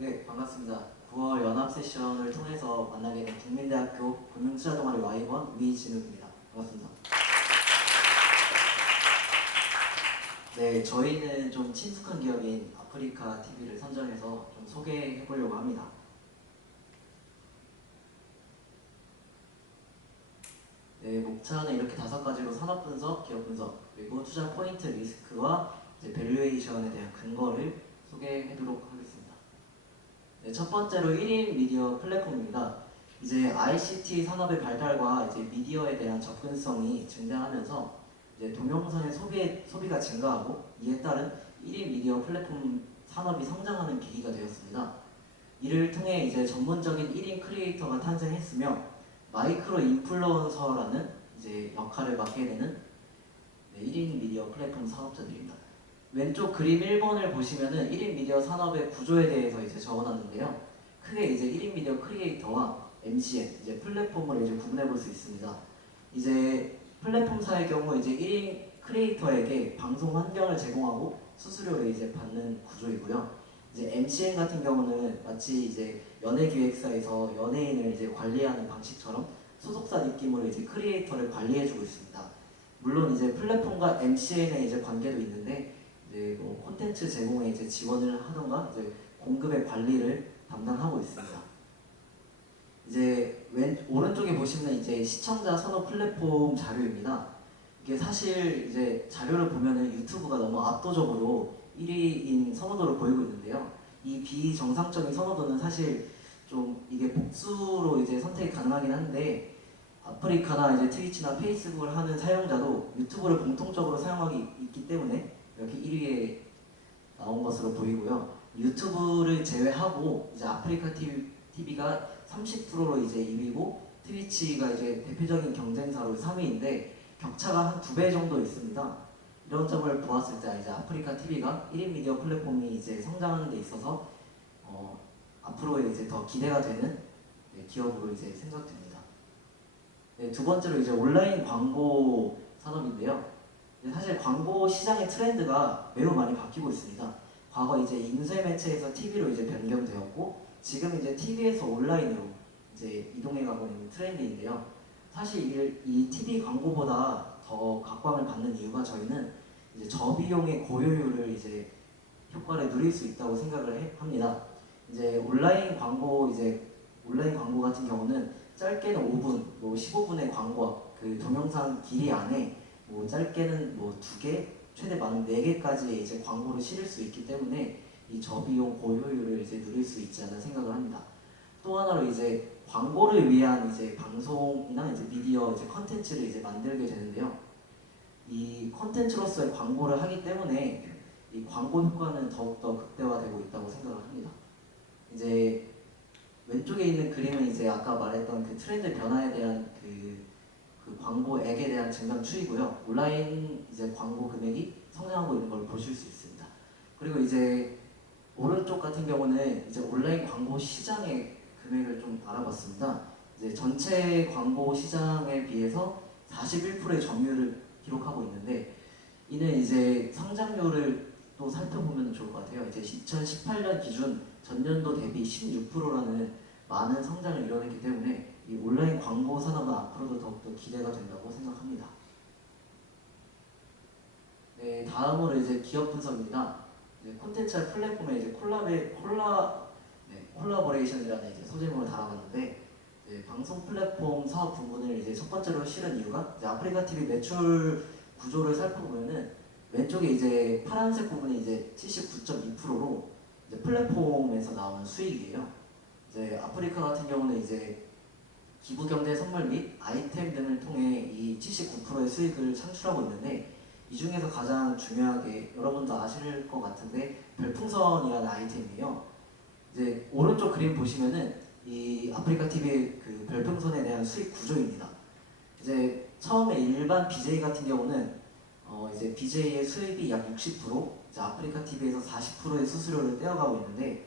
네, 반갑습니다. 9월 연합 세션을 통해서 만나게 된 국민대학교 금융투자동아리 Y번 위진욱입니다. 반갑습니다. 네, 저희는 좀 친숙한 기업인 아프리카 TV를 선정해서 좀 소개해 보려고 합니다. 네, 목차는 이렇게 5가지로 산업 분석, 기업 분석, 그리고 투자 포인트 리스크와 이제 밸류에이션에 대한 근거를 소개해도록 하겠습니다. 네, 첫 번째로 1인 미디어 플랫폼입니다. 이제 ICT 산업의 발달과 이제 미디어에 대한 접근성이 증대하면서 이제 동영상의 소비가 증가하고 이에 따른 1인 미디어 플랫폼 산업이 성장하는 계기가 되었습니다. 이를 통해 이제 전문적인 1인 크리에이터가 탄생했으며 마이크로 인플루언서라는 이제 역할을 맡게 되는 1인 미디어 플랫폼 사업자들입니다. 왼쪽 그림 1번을 보시면은 1인 미디어 산업의 구조에 대해서 이제 적어놨는데요. 크게 이제 1인 미디어 크리에이터와 MCN, 이제 플랫폼을 이제 구분해 볼 수 있습니다. 이제 플랫폼사의 경우 이제 1인 크리에이터에게 방송 환경을 제공하고 수수료를 이제 받는 구조이고요. 이제 MCN 같은 경우는 마치 이제 연예기획사에서 연예인을 이제 관리하는 방식처럼 소속사 느낌으로 이제 크리에이터를 관리해주고 있습니다. 물론 이제 플랫폼과 MCN의 이제 관계도 있는데 이제 뭐 콘텐츠 제공에 이제 지원을 하던가 이제 공급의 관리를 담당하고 있습니다. 이제 오른쪽에 보시면 이제 시청자 선호 플랫폼 자료입니다. 이게 사실 이제 자료를 보면은 유튜브가 너무 압도적으로 1위인 선호도를 보이고 있는데요. 이 비정상적인 선호도는 사실 좀 이게 복수로 이제 선택이 가능하긴 한데 아프리카나 이제 트위치나 페이스북을 하는 사용자도 유튜브를 공통적으로 사용하기 있기 때문에 이렇게 1위에 나온 것으로 보이고요. 유튜브를 제외하고 이제 아프리카 TV가 30%로 이제 2위고 트위치가 이제 대표적인 경쟁사로 3위인데 격차가 한 2배 정도 있습니다. 이런 점을 보았을 때 이제 아프리카 TV가 1인 미디어 플랫폼이 이제 성장하는 데 있어서 앞으로 이제 더 기대가 되는 기업으로 이제 생각됩니다. 네, 두 번째로 이제 온라인 광고 산업인데요. 사실 광고 시장의 트렌드가 매우 많이 바뀌고 있습니다. 과거 이제 인쇄 매체에서 TV로 이제 변경되었고 지금 이제 TV에서 온라인으로 이제 이동해 가고 있는 트렌드인데요. 사실 이 TV 광고보다 더 각광을 받는 이유가 저희는 이제 저비용의 고효율을 이제 효과를 누릴 수 있다고 생각을 합니다. 이제 온라인 광고 같은 경우는 짧게는 5분, 뭐 15분의 광고 그 동영상 길이 안에 뭐 짧게는 뭐 2개, 최대 많은 4개까지 이제 광고를 실을 수 있기 때문에 이 저비용 고효율을 이제 누릴 수 있지 않나 생각을 합니다. 또 하나로 이제 광고를 위한 이제 방송이나 이제 미디어 이제 컨텐츠를 이제 만들게 되는데요. 이 컨텐츠로서의 광고를 하기 때문에 이 광고 효과는 더욱더 극대화되고 있다고 생각을 합니다. 이제 왼쪽에 있는 그림은 이제 아까 말했던 그 트렌드 변화에 대한 그 광고액에 대한 증감 추이고요. 온라인 이제 광고 금액이 성장하고 있는 걸 보실 수 있습니다. 그리고 이제 오른쪽 같은 경우는 이제 온라인 광고 시장의 금액을 좀 알아봤습니다. 이제 전체 광고 시장에 비해서 41%의 점유율을 기록하고 있는데 이는 이제 성장률을 또 살펴보면 좋을 것 같아요. 이제 2018년 기준 전년도 대비 16%라는 많은 성장을 이뤄냈기 때문에 이 온라인 광고 산업은 앞으로도 더욱더 기대가 된다고 생각합니다. 네, 다음으로 이제 기업 분석입니다. 콘텐츠 플랫폼에 이제 콜라보레이션이라는 이제 소제목을 달아봤는데 방송 플랫폼 사업 부분을 이제 첫 번째로 실은 이유가 이제 아프리카 TV 매출 구조를 살펴보면은 왼쪽에 이제 파란색 부분이 이제 79.2%로 이제 플랫폼에서 나오는 수익이에요. 이제 아프리카 같은 경우는 이제 기부경제 선물 및 아이템 등을 통해 이 79%의 수익을 창출하고 있는데 이 중에서 가장 중요하게 여러분도 아실 것 같은데 별풍선이라는 아이템이에요. 이제 오른쪽 그림 보시면은 이 아프리카 TV의 그 별풍선에 대한 수익 구조입니다. 이제 처음에 일반 BJ 같은 경우는 이제 BJ의 수입이 약 60%, 이제 아프리카 TV에서 40%의 수수료를 떼어가고 있는데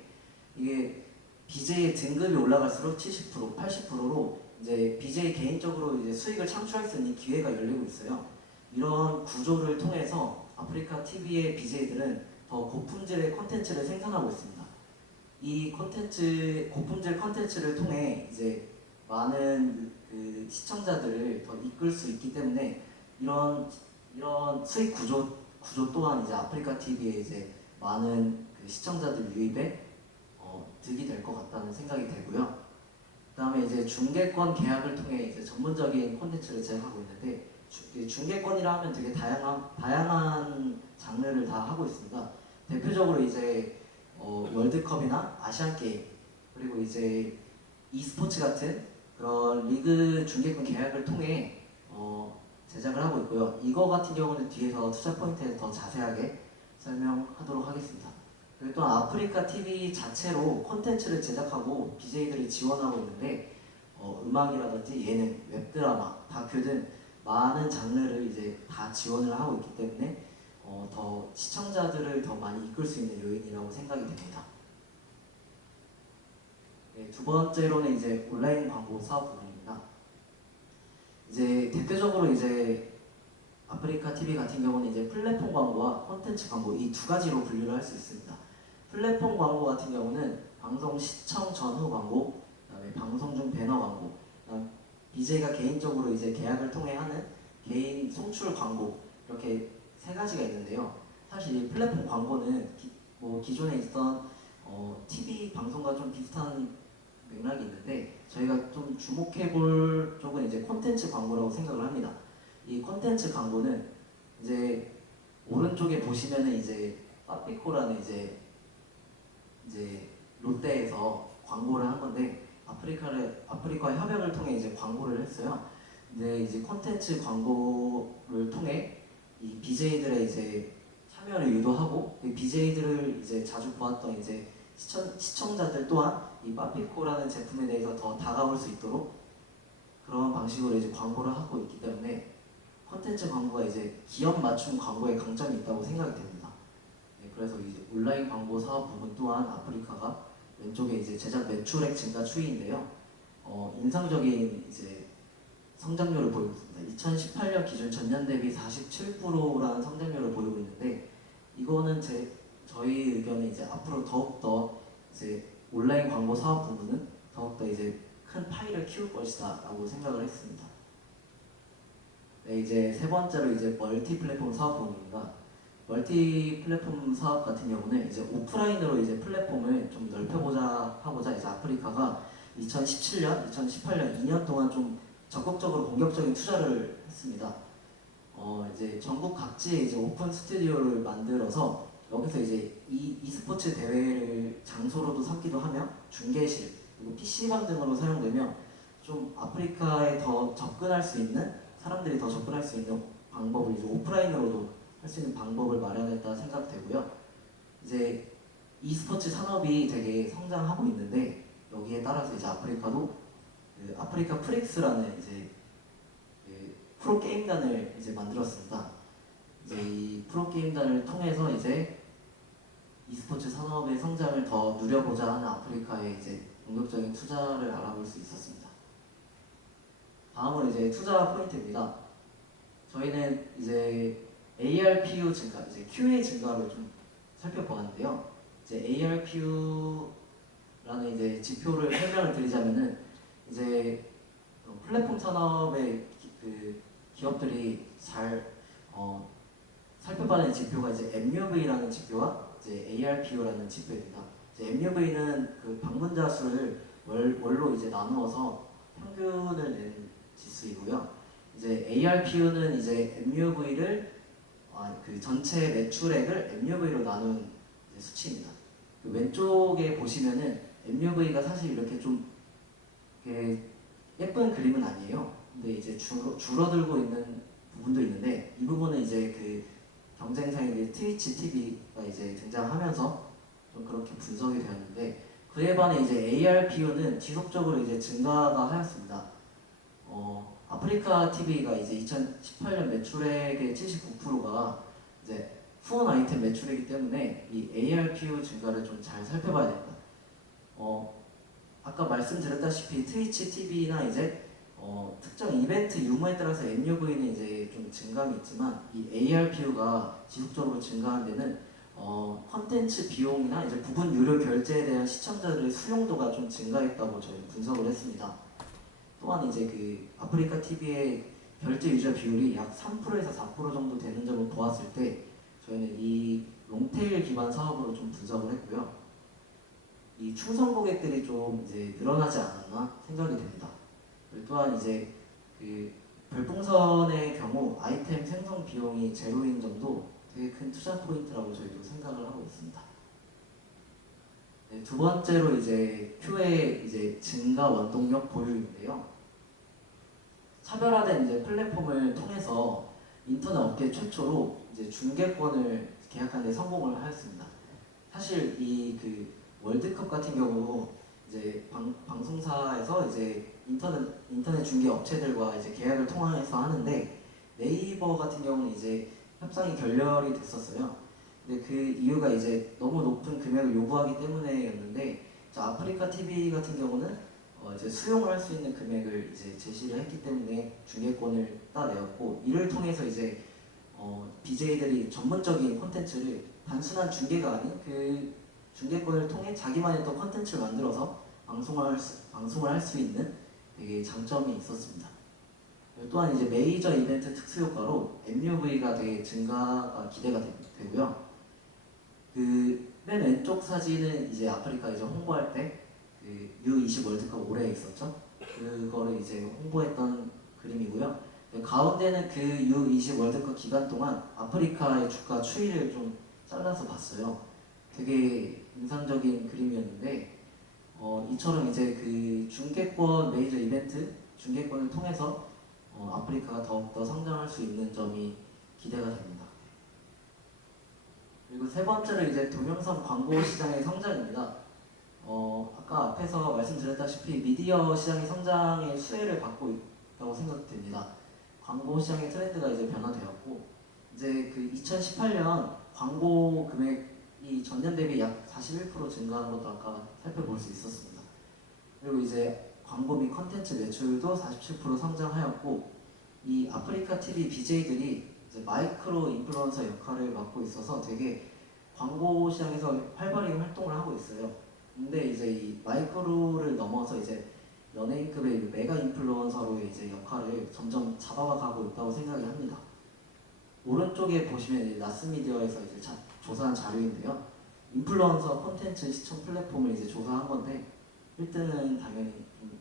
이게 BJ의 등급이 올라갈수록 70%, 80%로 이제 BJ 개인적으로 이제 수익을 창출할 수 있는 기회가 열리고 있어요. 이런 구조를 통해서 아프리카 TV의 BJ들은 더 고품질의 콘텐츠를 생산하고 있습니다. 이 콘텐츠, 고품질 콘텐츠를 통해 이제 많은 그 시청자들을 더 이끌 수 있기 때문에 이런 수익 구조 또한 이제 아프리카 TV에 이제 많은 그 시청자들 유입에 득이 될 것 같다는 생각이 들고요. 그다음에 이제 중계권 계약을 통해 이제 전문적인 콘텐츠를 제작하고 있는데 중계권이라 하면 되게 다양한 장르를 다 하고 있습니다. 대표적으로 이제 월드컵이나 아시안 게임 그리고 이제 e스포츠 같은 그런 리그 중계권 계약을 통해 제작을 하고 있고요. 이거 같은 경우는 뒤에서 투자 포인트에 더 자세하게 설명하도록 하겠습니다. 그리고 또 아프리카 TV 자체로 콘텐츠를 제작하고 BJ들을 지원하고 있는데 음악이라든지 예능, 웹드라마, 다큐 등 많은 장르를 이제 다 지원을 하고 있기 때문에 더 시청자들을 더 많이 이끌 수 있는 요인이라고 생각이 됩니다. 네, 두 번째로는 이제 온라인 광고 사업 부분입니다. 이제 대표적으로 이제 아프리카 TV 같은 경우는 이제 플랫폼 광고와 콘텐츠 광고 이 두 가지로 분류를 할 수 있습니다. 플랫폼 광고 같은 경우는 방송 시청 전후 광고, 그다음에 방송 중 배너 광고, BJ가 개인적으로 이제 계약을 통해 하는 개인 송출 광고 이렇게 세 가지가 있는데요. 사실 이 플랫폼 광고는 기존에 있던 TV 방송과 좀 비슷한 맥락이 있는데 저희가 좀 주목해볼 쪽은 이제 콘텐츠 광고라고 생각을 합니다. 이 콘텐츠 광고는 이제 오른쪽에 보시면은 이제 빠삐코라는 이제 롯데에서 광고를 한 건데 아프리카 협약을 통해 이제 광고를 했어요. 근데 이제 콘텐츠 광고를 통해 이 BJ들의 이제 참여를 유도하고 이 BJ들을 이제 자주 보았던 이제 시청자들 또한 이 빠삐코라는 제품에 대해서 더 다가올 수 있도록 그런 방식으로 이제 광고를 하고 있기 때문에 콘텐츠 광고가 이제 기업 맞춤 광고의 강점이 있다고 생각이 됩니다. 네, 그래서 이제 온라인 광고 사업 부분 또한 아프리카가 왼쪽에 이제 제작 매출액 증가 추이인데요. 인상적인 이제 성장률을 보이고 있습니다. 2018년 기준 전년 대비 47%라는 성장률을 보이고 있는데 이거는 저희 의견은 이제 앞으로 더욱더 이제 온라인 광고 사업 부분은 더욱더 이제 큰 파이를 키울 것이다라고 생각을 했습니다. 네, 이제 세 번째로 이제 멀티 플랫폼 사업 부분입니다. 멀티 플랫폼 사업 같은 경우는 이제 오프라인으로 이제 플랫폼을 좀 넓혀보자 이제 아프리카가 2017년, 2018년 2년 동안 좀 적극적으로 공격적인 투자를 했습니다. 이제 전국 각지에 이제 오픈 스튜디오를 만들어서 여기서 이제 e스포츠 대회를 장소로도 삼기도 하며 중계실 그리고 PC방 등으로 사용되며 좀 아프리카에 더 접근할 수 있는 사람들이 더 접근할 수 있는 방법을 이제 오프라인으로도 할 수 있는 방법을 마련했다 생각되고요. 이제 e스포츠 산업이 되게 성장하고 있는데 여기에 따라서 이제 아프리카도 그 아프리카 프릭스라는 이제 그 프로 게임단을 이제 만들었습니다. 이제 이 프로 게임단을 통해서 이제 e스포츠 산업의 성장을 더 누려보자 하는 아프리카의 이제 공격적인 투자를 알아볼 수 있었습니다. 다음으로 이제 투자 포인트입니다. 저희는 이제 ARPU 증가, 이제 QA 증가를 좀 살펴보았는데요. 이제 ARPU라는 이제 지표를 설명을 드리자면은 이제 플랫폼 산업의 그 기업들이 잘 살펴봐야 지표가 이제 MUV라는 지표와 이제 ARPU라는 지표입니다. 이제 MUV는 그 방문자 수를 월로 이제 나누어서 평균을 낸 지수이고요. 이제 ARPU는 이제 MUV를 그 전체 매출액을 MUV로 나눈 수치입니다. 그 왼쪽에 보시면은 MUV가 사실 이렇게 좀 예쁜 그림은 아니에요. 근데 이제 줄어들고 있는 부분도 있는데 이 부분은 이제 그 경쟁사인 트위치 TV가 이제 등장하면서 좀 그렇게 분석이 되었는데 그에 반해 이제 ARPU는 지속적으로 이제 증가가 하였습니다. 아프리카 TV가 이제 2018년 매출액의 79%가 이제 후원 아이템 매출이기 때문에 이 ARPU 증가를 좀 잘 살펴봐야 됩니다. 아까 말씀드렸다시피 트위치 TV나 이제 특정 이벤트 유무에 따라서 MUV는 이제 좀 증감이 있지만 이 ARPU가 지속적으로 증가한 데는 컨텐츠 비용이나 이제 부분 유료 결제에 대한 시청자들의 수용도가 좀 증가했다고 저희 분석을 했습니다. 또한 이제 그 아프리카 TV의 결제 유저 비율이 약 3%에서 4% 정도 되는 점을 보았을 때 저희는 이 롱테일 기반 사업으로 좀 분석을 했고요. 이 충성 고객들이 좀 이제 늘어나지 않았나 생각이 됩니다. 그리고 또한 이제 그 별풍선의 경우 아이템 생성 비용이 제로인 점도 되게 큰 투자 포인트라고 저희도 생각을 하고 있습니다. 네, 두 번째로 이제 큐의 이제 증가 원동력 보유인데요. 차별화된 이제 플랫폼을 통해서 인터넷 업계 최초로 이제 중계권을 계약하는 데 성공을 하였습니다. 사실 이 그 월드컵 같은 경우 이제 방송사에서 이제 인터넷 중계 업체들과 이제 계약을 통해서 하는데 네이버 같은 경우는 이제 협상이 결렬이 됐었어요. 근데 그 이유가 이제 너무 높은 금액을 요구하기 때문에였는데 아프리카 TV 같은 경우는 이제 수용을 할 수 있는 금액을 이제 제시를 했기 때문에 중계권을 따내었고 이를 통해서 이제 BJ들이 전문적인 콘텐츠를 단순한 중계가 아닌 그 중계권을 통해 자기만의 또 콘텐츠를 만들어서 방송을 할 수 있는 되게 장점이 있었습니다. 또한 이제 메이저 이벤트 특수 효과로 MUV가 되게 증가가 기대가 되고요. 그 맨 왼쪽 사진은 이제 아프리카 이제 홍보할 때 그 U20 월드컵 올해 있었죠. 그거를 이제 홍보했던 그림이고요. 가운데는 그 U20 월드컵 기간 동안 아프리카의 주가 추이를 좀 잘라서 봤어요. 되게 인상적인 그림이었는데 이처럼 이제 그 중계권 메이저 이벤트 중계권을 통해서 아프리카가 더욱더 성장할 수 있는 점이 기대가 됩니다. 그리고 세 번째로 이제 동영상 광고 시장의 성장입니다. 아까 앞에서 말씀드렸다시피 미디어 시장의 성장의 수혜를 받고 있다고 생각됩니다. 광고 시장의 트렌드가 이제 변화되었고 이제 그 2018년 광고 금액이 전년 대비 약 41% 증가한 것도 아까 살펴볼 수 있었습니다. 그리고 이제 광고 및 컨텐츠 매출도 47% 성장하였고 이 아프리카 TV BJ들이 이제 마이크로 인플루언서 역할을 맡고 있어서 되게 광고 시장에서 활발히 활동을 하고 있어요. 근데 이제 이 마이크로를 넘어서 이제 연예인급의 메가 인플루언서로 이제 역할을 점점 잡아가고 있다고 생각이 합니다. 오른쪽에 보시면 이제 나스미디어에서 이제 조사한 자료인데요. 인플루언서 콘텐츠 시청 플랫폼을 이제 조사한 건데 1등은 당연히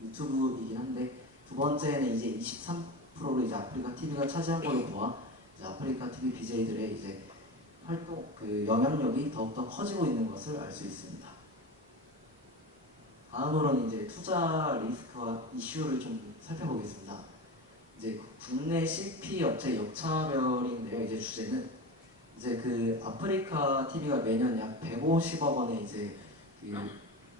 유튜브이긴 한데 두 번째는 이제 23%로 이제 아프리카 TV가 차지한 걸로 보아 이제 아프리카 TV BJ들의 이제 활동 그 영향력이 더욱더 커지고 있는 것을 알 수 있습니다. 다음으로는 이제 투자 리스크와 이슈를 좀 살펴보겠습니다. 이제 국내 CP 업체 역차별인데요. 이제 주제는 이제 그 아프리카 TV가 매년 약 150억 원의 이제 그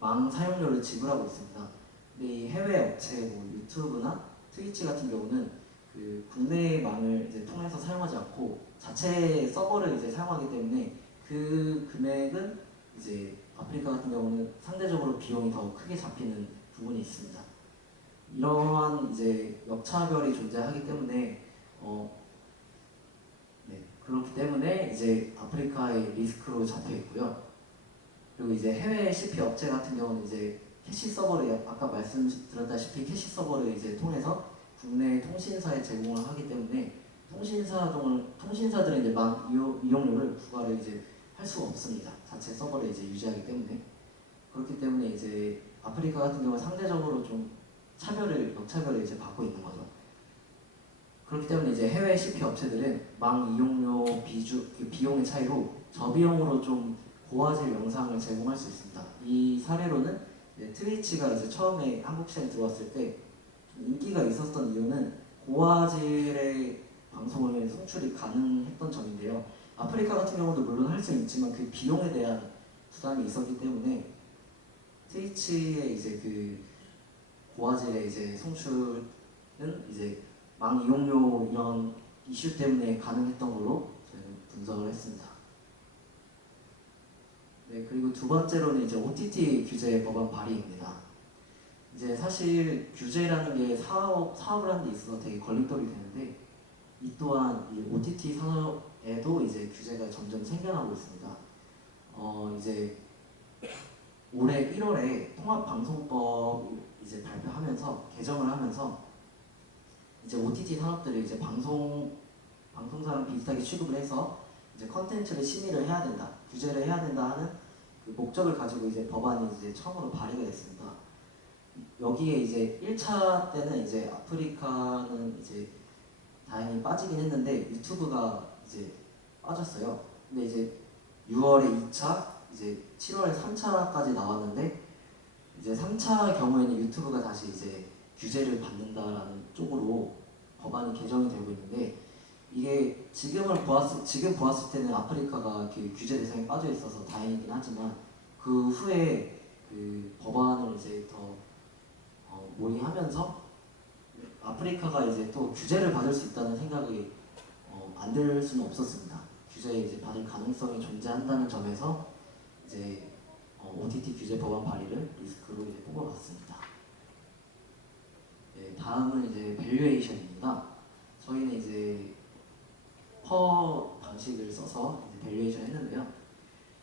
망 사용료를 지불하고 있습니다. 근데 이 해외 업체 뭐 유튜브나 트위치 같은 경우는 그 국내의 망을 이제 통해서 사용하지 않고 자체 서버를 이제 사용하기 때문에 그 금액은 이제 아프리카 같은 경우는 상대적으로 비용이 더 크게 잡히는 부분이 있습니다. 이러한 이제 역차별이 존재하기 때문에 그렇기 때문에 이제 아프리카의 리스크로 잡혀 있고요. 그리고 이제 해외 CP 업체 같은 경우는 이제 캐시 서버를 아까 말씀드렸다시피 캐시 서버를 이제 통해서 국내 통신사에 제공을 하기 때문에 통신사들은 이제 망 이용료를 부과를 이제 할 수가 없습니다. 자체 서버를 이제 유지하기 때문에. 그렇기 때문에 이제 아프리카 같은 경우는 상대적으로 좀 역차별을 이제 받고 있는 거죠. 그렇기 때문에 이제 해외 CP 업체들은 망 이용료 그 비용의 차이로 저비용으로 좀 고화질 영상을 제공할 수 있습니다. 이 사례로는 트위치가 이제 처음에 한국 시장에 들어왔을 때 인기가 있었던 이유는 고화질의 방송을 송출이 가능했던 점인데요. 아프리카 같은 경우도 물론 할 수 있지만 그 비용에 대한 부담이 있었기 때문에 트위치의 이제 그 고화질의 이제 송출은 이제 망 이용료 이런 이슈 때문에 가능했던 걸로 저희는 분석을 했습니다. 네, 그리고 두 번째로는 이제 OTT 규제 법안 발의입니다. 이제 사실 규제라는 게 사업을 하는 데 있어서 되게 걸림돌이 되는데 이 또한 이 OTT 산업에도 이제 규제가 점점 생겨나고 있습니다. 이제 올해 1월에 통합방송법 이제 발표하면서 개정을 하면서 이제 OTT 산업들을 이제 방송사랑 비슷하게 취급을 해서 이제 컨텐츠를 심의를 해야 된다, 규제를 해야 된다 하는 그 목적을 가지고 이제 법안이 이제 처음으로 발의가 됐습니다. 여기에 이제 1차 때는 이제 아프리카는 이제 다행히 빠지긴 했는데 유튜브가 이제 빠졌어요. 근데 이제 6월에 2차, 이제 7월에 3차까지 나왔는데 이제 3차 경우에는 유튜브가 다시 이제 규제를 받는다라는 쪽으로 법안이 개정이 되고 있는데 이게 지금 보았을 때는 아프리카가 그 규제 대상에 빠져 있어서 다행이긴 하지만 그 후에 그 법안을 이제 더 논의하면서 아프리카가 이제 또 규제를 받을 수 있다는 생각이 안 들 수는 없었습니다. 규제에 이제 받을 가능성이 존재한다는 점에서 이제 OTT 규제 법안 발의를 리스크로 이제 뽑아봤습니다. 네, 다음은 이제 밸류에이션입니다. 저희는 이제 퍼 방식을 써서 이제 밸류에이션 했는데요.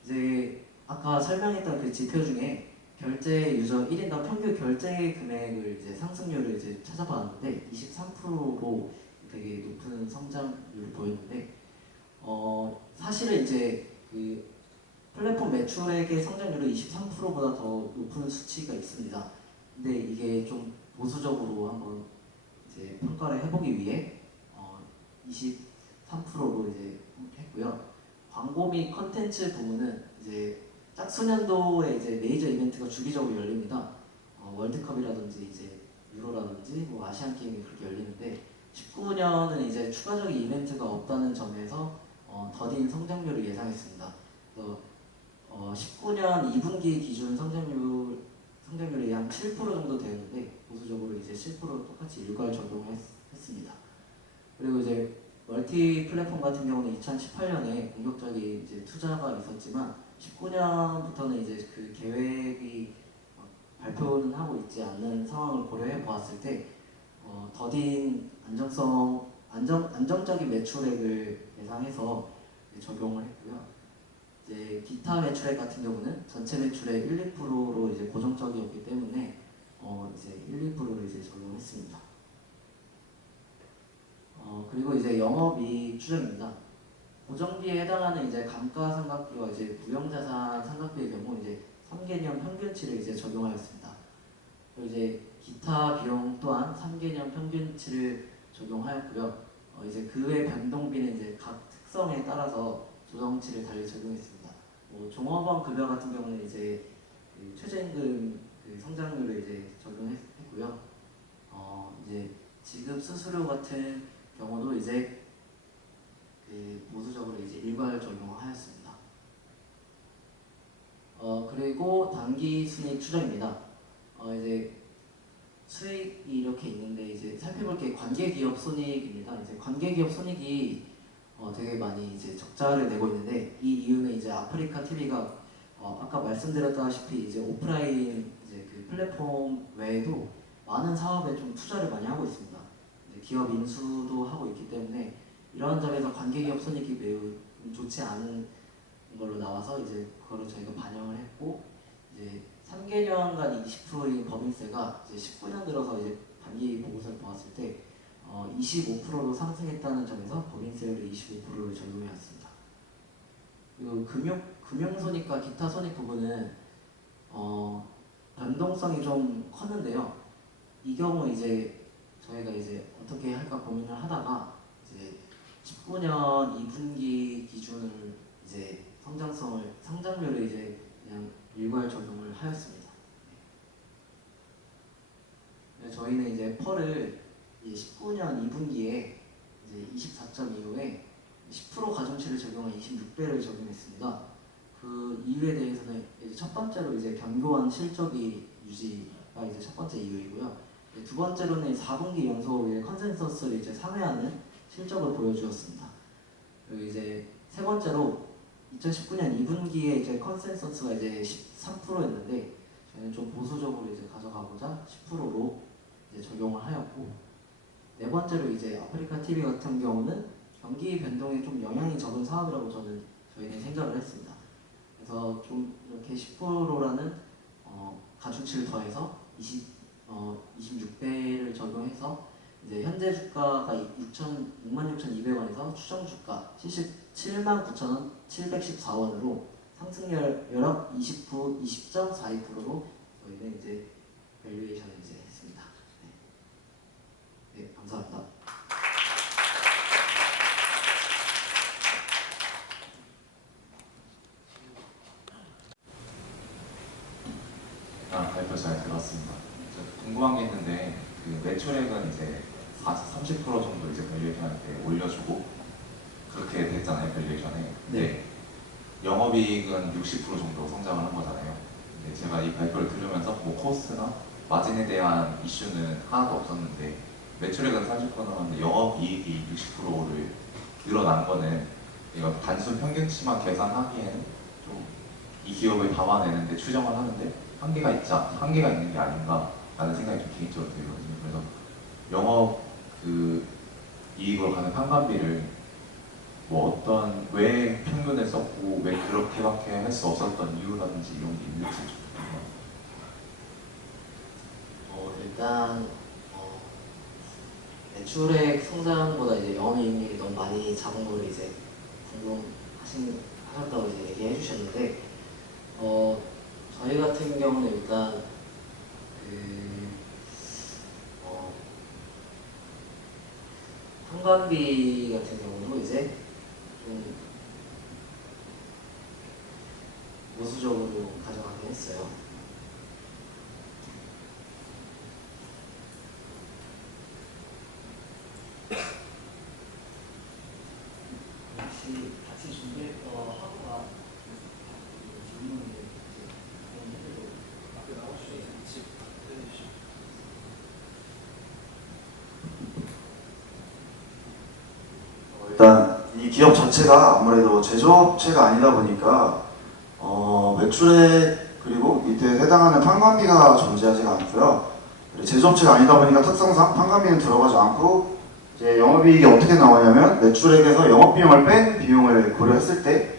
이제 아까 설명했던 그 지표 중에 결제 유저 1인당 평균 결제 금액을 이제 상승률을 이제 찾아봤는데 23%로 되게 높은 성장률을 보였는데 사실은 이제 그 플랫폼 매출액의 성장률은 23%보다 더 높은 수치가 있습니다. 근데 이게 좀 보수적으로 한번 이제 평가를 해보기 위해 23%로 이제 했고요. 광고 및 컨텐츠 부문은 이제 짝수년도에 이제 메이저 이벤트가 주기적으로 열립니다. 월드컵이라든지 이제 유로라든지 뭐 아시안 게임이 그렇게 열리는데 19년은 이제 추가적인 이벤트가 없다는 점에서 더딘 성장률을 예상했습니다. 그래서 19년 2분기 기준 성장률이 한 7% 정도 되었는데 보수적으로 이제 7% 똑같이 일괄 적용을 했습니다. 그리고 이제 멀티 플랫폼 같은 경우는 2018년에 공격적인 이제 투자가 있었지만 19년부터는 이제 그 계획이 발표는 하고 있지 않는 상황을 고려해 보았을 때 더딘 안정적인 매출액을 예상해서 적용을 했고요. 이제 기타 매출액 같은 경우는 전체 매출의 1, 2%로 이제 고정적이었기 때문에 이제 1, 2%를 이제 적용했습니다. 그리고 이제 영업이익 추정입니다. 고정비에 해당하는 이제 감가상각비와 이제 무형자산 상각비의 경우 이제 3개년 평균치를 이제 적용하였습니다. 그리고 이제 기타 비용 또한 3개년 평균치를 적용하였고요. 이제 그 외 변동비는 이제 각 특성에 따라서 조정치를 달리 적용했습니다. 종업원 급여 같은 경우는 이제 그 최저임금 그 성장률을 이제 적용했고요. 이제 지급 수수료 같은 경우도 이제 그 보수적으로 이제 일괄 적용하였습니다. 그리고 단기 순이익 추정입니다. 이제 수익이 이렇게 있는데 이제 살펴볼 게 관계기업 손익입니다. 이제 관계기업 손익이 되게 많이 이제 적자를 내고 있는데 이 이유는 이제 아프리카 TV가 아까 말씀드렸다시피 이제 오프라인 이제 그 플랫폼 외에도 많은 사업에 좀 투자를 많이 하고 있습니다. 이제 기업 인수도 하고 있기 때문에 이런 점에서 관계기업 손익이 매우 좋지 않은 걸로 나와서 이제 그거를 저희가 반영을 했고 이제 3개년간 20%인 법인세가 이제 19년 들어서 이제 단기 보고서를 보았을 때 25%로 상승했다는 점에서 법인세율을 25%를 적용해왔습니다. 그리고 금융손익과 기타 손익 부분은 변동성이 좀 컸는데요. 이 경우 이제 저희가 이제 어떻게 할까 고민을 하다가 이제 19년 2분기 기준을 이제 성장률을 이제 그냥 일괄 적용을 하였습니다. 네, 저희는 이제 펄을 19년 2분기에 이제 24.25에 10% 가중치를 적용한 26배를 적용했습니다. 그 이유에 대해서는 이제 첫 번째로 이제 견고한 실적이 유지가 이제 첫 번째 이유이고요. 두 번째로는 4분기 연속의 컨센서스를 이제 상회하는 실적을 보여주었습니다. 그리고 이제 세 번째로 2019년 2분기에 이제 컨센서스가 이제 13%였는데 저희는 좀 보수적으로 이제 가져가고자 10%로 이제 적용을 하였고 네 번째로 이제 아프리카 TV 같은 경우는 경기 변동에 좀 영향이 적은 사업이라고 저희는 생각을 했습니다. 그래서 좀 이렇게 10%라는 가중치를 더해서 26배를 적용해서 이제 현재 주가가 66,200원에서 추정 주가 779,000원 714원으로 상승률 20.42%로 저희는 이제 밸류에이션을 이제 했습니다. 네, 감사합니다. 발표 잘 들었습니다. 궁금한 게 있는데 그 매출액은 이제 30% 정도 이제 밸류에이션한테 올려주고 그렇게 됐잖아요, 밸류에이션에. 네. 영업이익은 60% 정도 성장을 한 거잖아요. 근데 제가 이 발표를 들으면서 뭐 코스트나 마진에 대한 이슈는 하나도 없었는데 매출액은 30% 나왔는데 영업이익이 60%를 늘어난 거는 이거 단순 평균치만 계산하기에는 좀 이 기업을 담아내는데 추정을 하는데 한계가 있는 게 아닌가라는 생각이 좀 개인적으로 들거든요. 그래서 영업 이익으로 가는 판관비를 왜 평균을 썼고 왜 그렇게밖에 할 수 없었던 이유라든지 이런 게 있는지 좀 궁금해요. 일단 매출액 성장보다 이제 영업이익률이 너무 많이 잡은 걸 이제 궁금하셨다고 이제 얘기해 주셨는데 저희 같은 경우는 일단 판관비 같은 경우도 이제 좀 보수적으로 가져가긴 했어요. 같이 준비했던 하고가 질문을 앞에 나오시면 같이 해주시죠. 일단 이 기업 자체가 아무래도 제조업체가 아니다 보니까 매출액 그리고 밑에 해당하는 판관비가 존재하지가 않고요. 제조업체가 아니다 보니까 특성상 판관비는 들어가지 않고 이제 영업이익이 어떻게 나오냐면 매출액에서 영업비용을 뺀 비용을 고려했을 때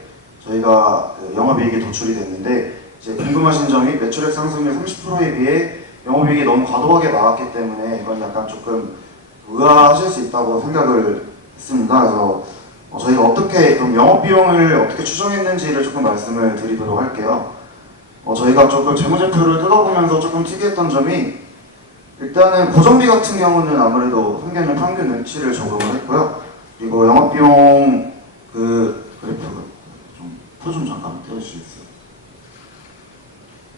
저희가 영업이익이 도출이 됐는데 이제 궁금하신 점이 매출액 상승률 30%에 비해 영업이익이 너무 과도하게 나왔기 때문에 이건 약간 조금 의아하실 수 있다고 생각을 했습니다. 그래서 저희가 그럼 영업비용을 어떻게 추정했는지를 조금 말씀을 드리도록 할게요. 저희가 조금 재무제표를 뜯어보면서 조금 특이했던 점이 일단은 고정비 같은 경우는 아무래도 상견례 평균 능치를 적용을 했고요. 그리고 영업비용 그래프를 좀 잠깐 떼어주시겠어요?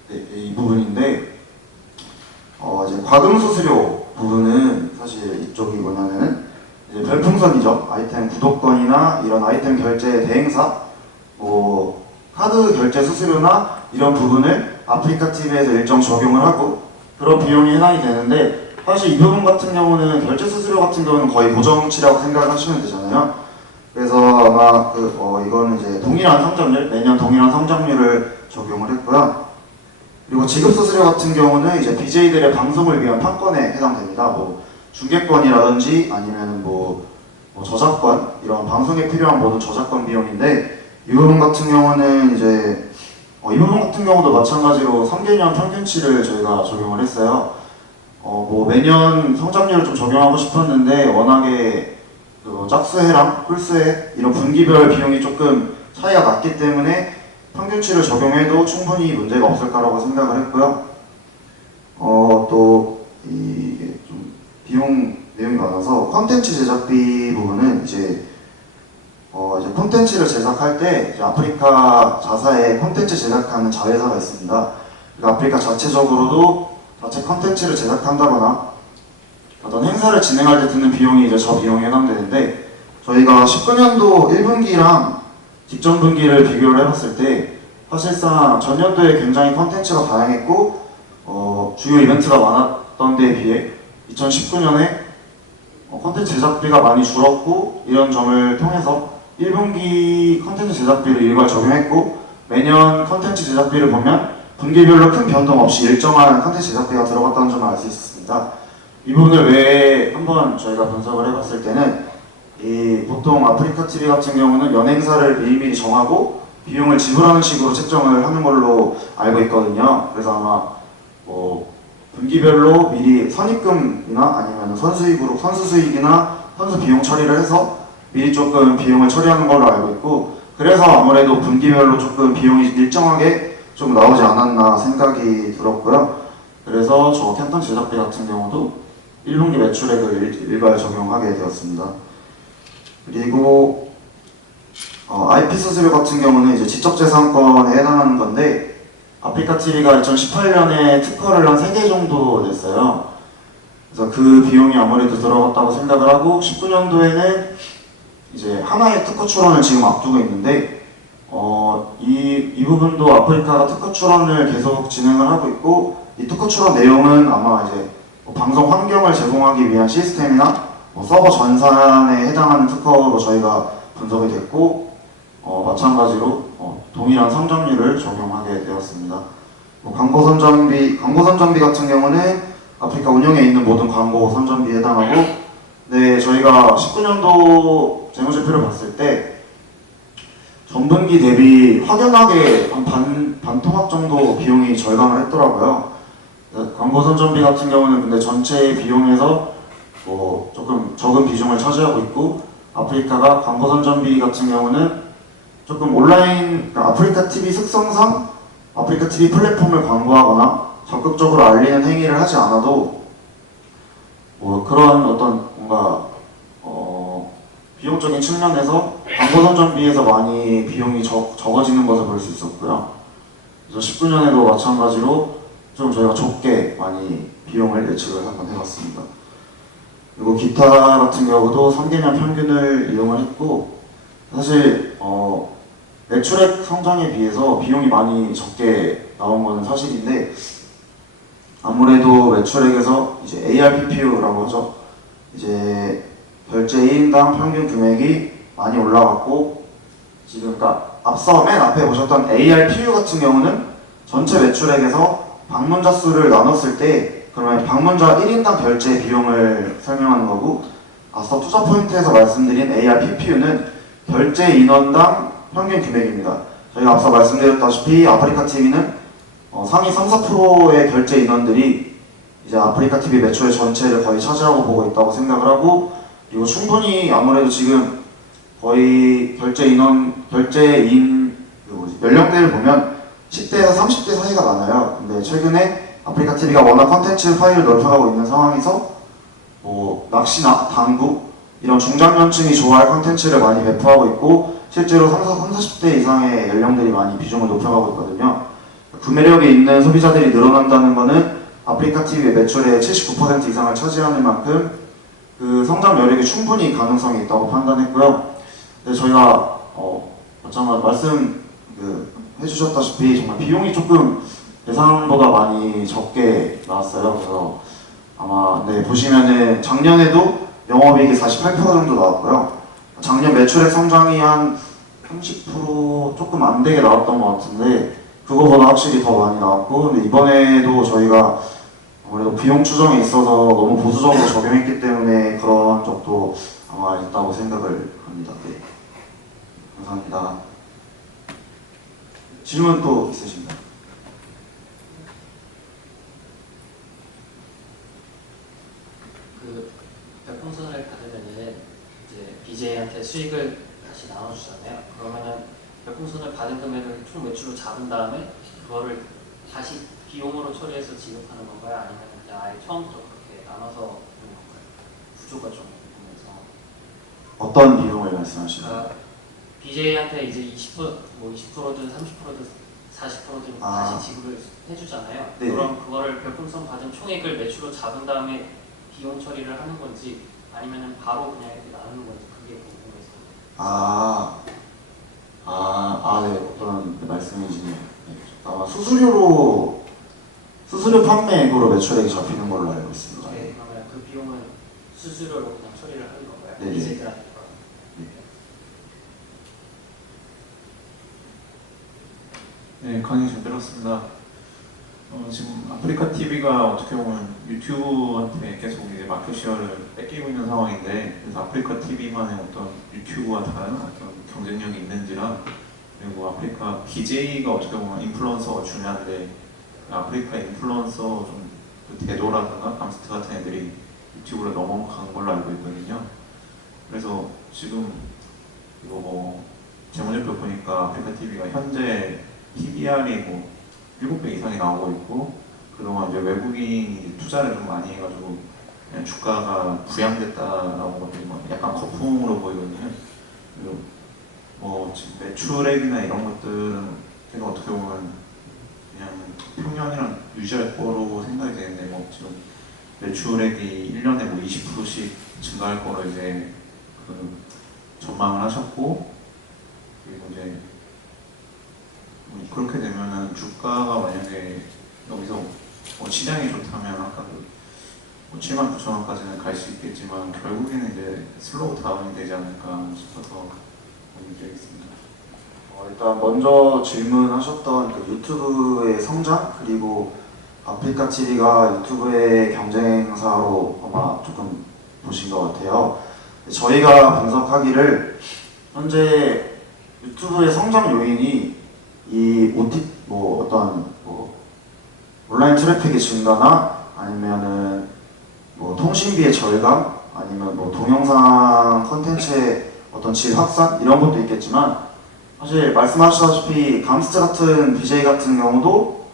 네, 이 부분인데 이제 과금수수료 부분은 사실 이쪽이 뭐냐면은 이제 별풍선이죠. 아이템 구독권이나 이런 아이템 결제 대행사, 카드 결제 수수료나 이런 부분을 아프리카 TV에서 일정 적용을 하고 그런 비용이 해당이 되는데 사실 이 부분 같은 경우는 결제 수수료 같은 경우는 거의 고정치라고 생각하시면 되잖아요. 그래서 아마 이거는 이제 매년 동일한 성장률을 적용을 했고요. 그리고 지급 수수료 같은 경우는 이제 BJ들의 방송을 위한 판권에 해당됩니다. 중계권이라든지 아니면 저작권, 이런 방송에 필요한 모든 저작권 비용인데 이 부분 같은 경우는 이제 이 부분 같은 경우도 마찬가지로 3개년 평균치를 저희가 적용을 했어요. 매년 성장률을 좀 적용하고 싶었는데 워낙에 짝수회랑 홀수회 이런 분기별 비용이 조금 차이가 났기 때문에 평균치를 적용해도 충분히 문제가 없을 거라고 생각을 했고요. 또 이게 좀 비용 내용이 많아서 콘텐츠 제작비 부분은 이제 콘텐츠를 제작할 때 이제 아프리카 자사에 콘텐츠 제작하는 자회사가 있습니다. 그러니까 아프리카 자체적으로도 자체 콘텐츠를 제작한다거나 어떤 행사를 진행할 때 드는 비용이 이제 저 비용에 해당되는데 저희가 19년도 1분기랑 직전 분기를 비교를 해봤을 때 사실상 전년도에 굉장히 콘텐츠가 다양했고 주요 이벤트가 많았던 데에 비해 2019년에 콘텐츠 제작비가 많이 줄었고 이런 점을 통해서 1분기 콘텐츠 제작비를 일괄 적용했고 매년 콘텐츠 제작비를 보면 분기별로 큰 변동 없이 일정한 콘텐츠 제작비가 들어갔다는 점을 알 수 있었습니다. 이 부분을 왜 한번 저희가 분석을 해봤을 때는 보통 아프리카 TV 같은 경우는 연행사를 미리미리 정하고 비용을 지불하는 식으로 책정을 하는 걸로 알고 있거든요. 그래서 아마 뭐 분기별로 미리 선입금이나 아니면 선수 수익이나 선수 비용 처리를 해서 미리 조금 비용을 처리하는 걸로 알고 있고, 그래서 아무래도 분기별로 조금 비용이 일정하게 좀 나오지 않았나 생각이 들었고요. 그래서 저 캔턴 제작비 같은 경우도 1분기 매출액을 일괄 적용하게 되었습니다. 그리고 IP 수수료 같은 경우는 이제 지적재산권에 해당하는 건데, 아프리카 TV가 2018년에 특허를 한 3개 정도 냈어요. 그래서 그 비용이 아무래도 들어갔다고 생각을 하고, 19년도에는 이제 하나의 특허 출원을 지금 앞두고 있는데, 이 부분도 아프리카가 특허 출원을 계속 진행을 하고 있고, 이 특허 출원 내용은 아마 이제 뭐 방송 환경을 제공하기 위한 시스템이나 뭐 서버 전산에 해당하는 특허로 저희가 분석이 됐고, 마찬가지로 동일한 선점률을 적용하게 되었습니다. 뭐 광고 선점비 같은 경우는 아프리카 운영에 있는 모든 광고 선점비에 해당하고, 네, 저희가 19년도 재무제표를 봤을 때 전분기 대비 확연하게 한 반토막 정도 비용이 절감을 했더라고요. 광고 선점비 같은 경우는 근데 전체 비용에서 뭐 조금 적은 비중을 차지하고 있고, 아프리카가 광고 선점비 같은 경우는 조금 온라인, 그러니까 아프리카 TV 특성상 아프리카 TV 플랫폼을 광고하거나 적극적으로 알리는 행위를 하지 않아도 뭐 그런 어떤 뭔가 비용적인 측면에서 광고 선점비에서 많이 비용이 적어지는 것을 볼 수 있었고요. 그래서 19년에도 마찬가지로 좀 저희가 적게 많이 비용을 예측을 한번 해봤습니다. 그리고 기타 같은 경우도 3개년 평균을 이용을 했고, 사실 매출액 성장에 비해서 비용이 많이 적게 나온 것은 사실인데, 아무래도 매출액에서 이제 ARPPU라고 하죠. 이제 결제 1인당 평균 금액이 많이 올라갔고, 지금 그러니까 앞서 맨 앞에 보셨던 ARPU 같은 경우는 전체 매출액에서 방문자 수를 나눴을 때, 그러면 방문자 1인당 결제 비용을 설명하는 거고, 앞서 투자 포인트에서 말씀드린 ARPPU는 결제 인원당 평균 금액입니다. 저희가 앞서 말씀드렸다시피 아프리카 TV는 상위 3, 4%의 결제 인원들이 이제 아프리카 TV 매출의 전체를 거의 차지하고 보고 있다고 생각을 하고, 그리고 충분히 아무래도 지금 거의 결제인 연령대를 보면 10대에서 30대 사이가 많아요. 근데 최근에 아프리카 TV가 워낙 컨텐츠 파일을 넓혀가고 있는 상황에서 뭐 낚시나 당구 이런 중장년층이 좋아할 컨텐츠를 많이 배포하고 있고, 실제로 30, 40대 이상의 연령들이 많이 비중을 높여가고 있거든요. 구매력이 있는 소비자들이 늘어난다는 것은 아프리카 TV의 매출의 79% 이상을 차지하는 만큼 그 성장 여력이 충분히 가능성이 있다고 판단했고요. 근데 저희가 마찬가지 해주셨다시피 정말 비용이 조금 예상보다 많이 적게 나왔어요. 그래서 아마 보시면은 작년에도 영업이익이 48% 정도 나왔고요. 작년 매출액 성장이 한 30% 조금 안 되게 나왔던 것 같은데, 그거보다 확실히 더 많이 나왔고, 근데 이번에도 저희가 아무래도 비용 추정에 있어서 너무 보수적으로 적용했기 때문에 그런 적도 아마 있다고 생각을 합니다. 네. 감사합니다. 질문 또 있으신가요? 그 별풍선을 받으면은 이제 BJ한테 수익을 다시 나눠주잖아요. 그러면은 별풍선을 받은 금액을 총 매출로 잡은 다음에 그거를 다시 비용으로 처리해서 지급하는 건가요? 아니면 그냥 아예 처음부터 그렇게 나눠서 하는 건가요? 구조가 좀 궁금해서. 어떤 비용을 말씀하시나요? 그러니까 BJ한테 이제 20%든 30%든 40%든 다시 지급을 해주잖아요. 네네. 그럼 그거를 별풍선 받은 총액을 매출로 잡은 다음에 비용 처리를 하는 건지 아니면은 바로 그냥 이렇게 나누는 건지 그게 궁금해서. 네, 어떤 말씀이신지. 네. 아마 수수료 판매액으로 매출액이 잡히는 걸로 알고 있습니다. 네, 그러면 그 비용은 수수료로 그냥 처리를 하는 건가요? 네네. BJ들한테. 네, 강의 잘 들었습니다. 지금 아프리카 TV가 어떻게 보면 유튜브한테 계속 이제 마켓 쉐어를 뺏기고 있는 상황인데, 그래서 아프리카 TV만의 어떤 유튜브와 다른 어떤 경쟁력이 있는지랑 그리고 아프리카 BJ가 어떻게 보면 인플루언서가 중요한데 아프리카 인플루언서 좀그 대도라든가 감스트 같은 애들이 유튜브로 넘어간 걸로 알고 있거든요. 그래서 지금 이거 뭐 재무제표 보니까 아프리카 TV가 현재 PBR이 뭐 7배 이상이 나오고 있고 그동안 이제 외국인이 투자를 좀 많이 해가지고 그냥 주가가 부양됐다라고 약간 거품으로 보이거든요. 그리고 뭐 지금 매출액이나 이런 것들은 제가 어떻게 보면 그냥 평년이랑 유지할 거로 생각이 되는데 뭐 지금 매출액이 1년에 뭐 20%씩 증가할 거로 이제 그 전망을 하셨고 그리고 이제 뭐 그렇게 되면은 주가가 만약에 여기서 뭐 시장이 좋다면 아까 뭐 7만 9천 원까지는 갈 수 있겠지만 결국에는 이제 슬로우 다운이 되지 않을까 싶어서 문의드리겠습니다. 일단 먼저 질문하셨던 그 유튜브의 성장 그리고 아프리카 TV가 유튜브의 경쟁사로 아마 조금 보신 것 같아요. 저희가 분석하기를 현재 유튜브의 성장 요인이 이 OT 뭐 어떤 뭐 온라인 트래픽의 증가나 아니면은 뭐 통신비의 절감 아니면 뭐 동영상 컨텐츠의 어떤 질 확산 이런 것도 있겠지만 사실 말씀하셨다시피 감스트 같은 BJ 같은 경우도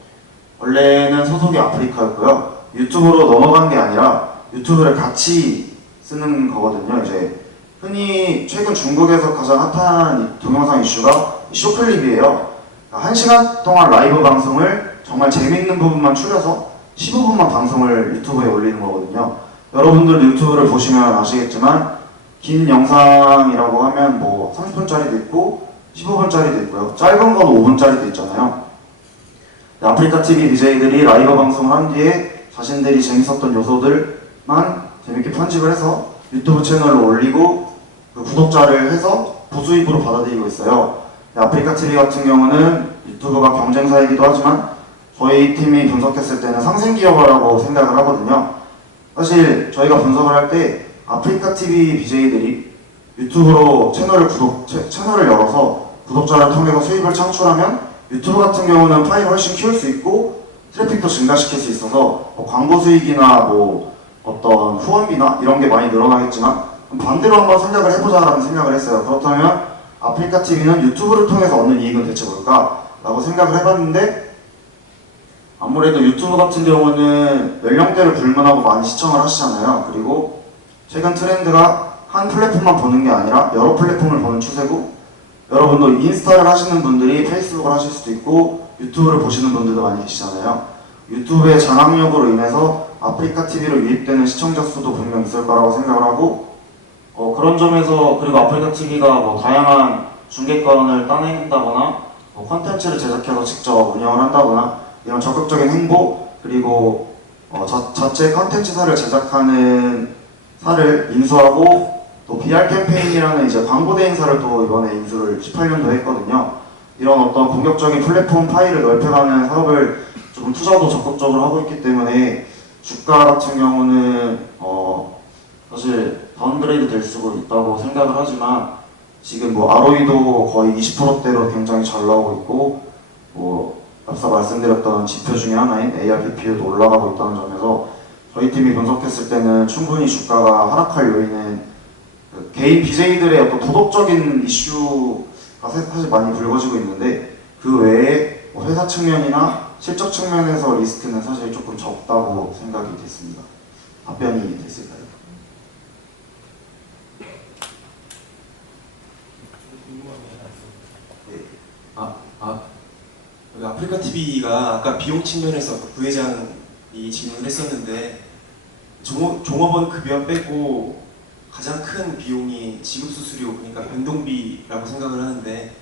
원래는 소속이 아프리카였고요. 유튜브로 넘어간 게 아니라 유튜브를 같이 쓰는 거거든요. 이제 흔히 최근 중국에서 가장 핫한 동영상 이슈가 쇼클립이에요. 1시간 동안 라이브 방송을 정말 재밌는 부분만 추려서 15분만 방송을 유튜브에 올리는 거거든요. 여러분들도 유튜브를 보시면 아시겠지만 긴 영상이라고 하면 뭐 30분짜리도 있고 15분짜리도 있고요. 짧은 건 5분짜리도 있잖아요. 아프리카 TV BJ들이 라이브 방송을 한 뒤에 자신들이 재밌었던 요소들만 재밌게 편집을 해서 유튜브 채널로 올리고 그 구독자를 해서 부수입으로 받아들이고 있어요. 아프리카 TV 같은 경우는 유튜브가 경쟁사이기도 하지만 저희 팀이 분석했을 때는 상생기업이라고 생각을 하거든요. 사실 저희가 분석을 할 때 아프리카 TV BJ들이 유튜브로 채널을 열어서 구독자를 통해서 수입을 창출하면 유튜브 같은 경우는 파일을 훨씬 키울 수 있고 트래픽도 증가시킬 수 있어서 뭐 광고 수익이나 뭐 어떤 후원비나 이런 게 많이 늘어나겠지만 반대로 한번 생각을 해보자라는 생각을 했어요. 그렇다면 아프리카 TV는 유튜브를 통해서 얻는 이익은 대체 뭘까? 라고 생각을 해봤는데 아무래도 유튜브 같은 경우는 연령대를 불문하고 많이 시청을 하시잖아요. 그리고 최근 트렌드가 한 플랫폼만 보는 게 아니라 여러 플랫폼을 보는 추세고 여러분도 인스타를 하시는 분들이 페이스북을 하실 수도 있고 유튜브를 보시는 분들도 많이 계시잖아요. 유튜브의 장악력으로 인해서 아프리카 TV로 유입되는 시청자 수도 분명 있을 거라고 생각을 하고 그런 점에서 그리고 아프리카 TV가 뭐 다양한 중계권을 따낸다거나 뭐 컨텐츠를 제작해서 직접 운영을 한다거나 이런 적극적인 행보 그리고 자체 컨텐츠사를 제작하는 사를 인수하고 또 BR 캠페인이라는 이제 광고 대행사를 또 이번에 인수를 18년도에 했거든요. 이런 어떤 공격적인 플랫폼 파일을 넓혀가는 사업을 조금 투자도 적극적으로 하고 있기 때문에 주가 같은 경우는 사실 다운그레이드 될 수도 있다고 생각을 하지만 지금 뭐 ROE도 거의 20%대로 굉장히 잘 나오고 있고 뭐 앞서 말씀드렸던 지표 중에 하나인 ARPPU도 올라가고 있다는 점에서 저희 팀이 분석했을 때는 충분히 주가가 하락할 요인은 그 개인 BJ들의 어떤 도덕적인 이슈가 사실 많이 불거지고 있는데 그 외에 뭐 회사 측면이나 실적 측면에서 리스크는 사실 조금 적다고 생각이 됐습니다. 답변이 됐을까요? 아프리카 TV가 아까 비용 측면에서 부회장이 질문을 했었는데 종업원 급여 빼고 가장 큰 비용이 지급 수수료 그러니까 변동비라고 생각을 하는데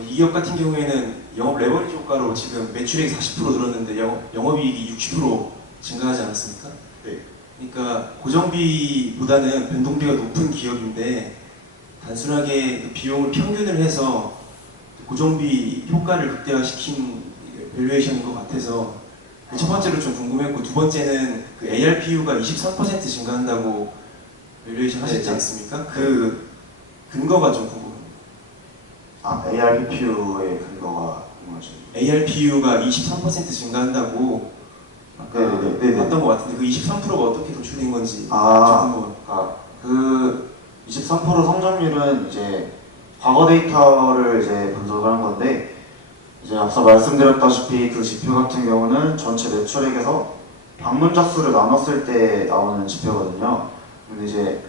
이 기업 같은 경우에는 영업 레버리지 효과로 지금 매출액이 40% 늘었는데 영업이익이 60% 증가하지 않았습니까? 네. 그러니까 고정비보다는 변동비가 높은 기업인데 단순하게 그 비용을 평균을 해서 고정비 효과를 극대화시킨 밸류에이션인 것 같아서 첫 번째로 좀 궁금했고 두 번째는 그 ARPU가 23% 증가한다고 밸류에이션 하셨지 않습니까? 그 근거가 좀 궁금합니다. ARPPU의 근거가 뭐죠? ARPU가 23% 증가한다고 아까 네네네. 봤던 것 같은데 그 23%가 어떻게 도출된 건지 아, 궁금해요. 그 23% 성장률은 이제 과거 데이터를 이제 분석을 한 건데 이제 앞서 말씀드렸다시피 그 지표 같은 경우는 전체 매출액에서 방문자 수를 나눴을 때 나오는 지표거든요. 근데 이제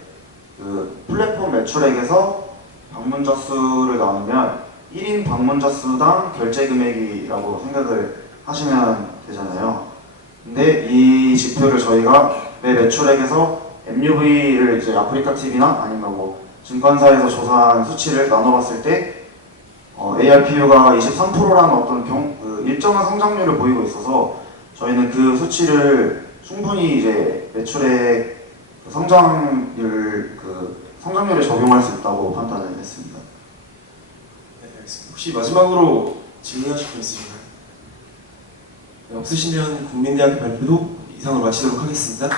그 플랫폼 매출액에서 방문자 수를 나누면 1인 방문자 수당 결제 금액이라고 생각을 하시면 되잖아요. 근데 이 지표를 저희가 매 매출액에서 MUV를 이제 아프리카 TV나 아니면 뭐 증권사에서 조사한 수치를 나눠봤을 때 ARPU가 23%라는 어떤 그 일정한 성장률을 보이고 있어서 저희는 그 수치를 충분히 이제 매출액 성장률에 적용할 수 있다고 판단을 했습니다. 네, 알겠습니다. 혹시 마지막으로 질문하실 분 있으신가요? 네, 없으시면 국민대학교 발표도 이상으로 마치도록 하겠습니다.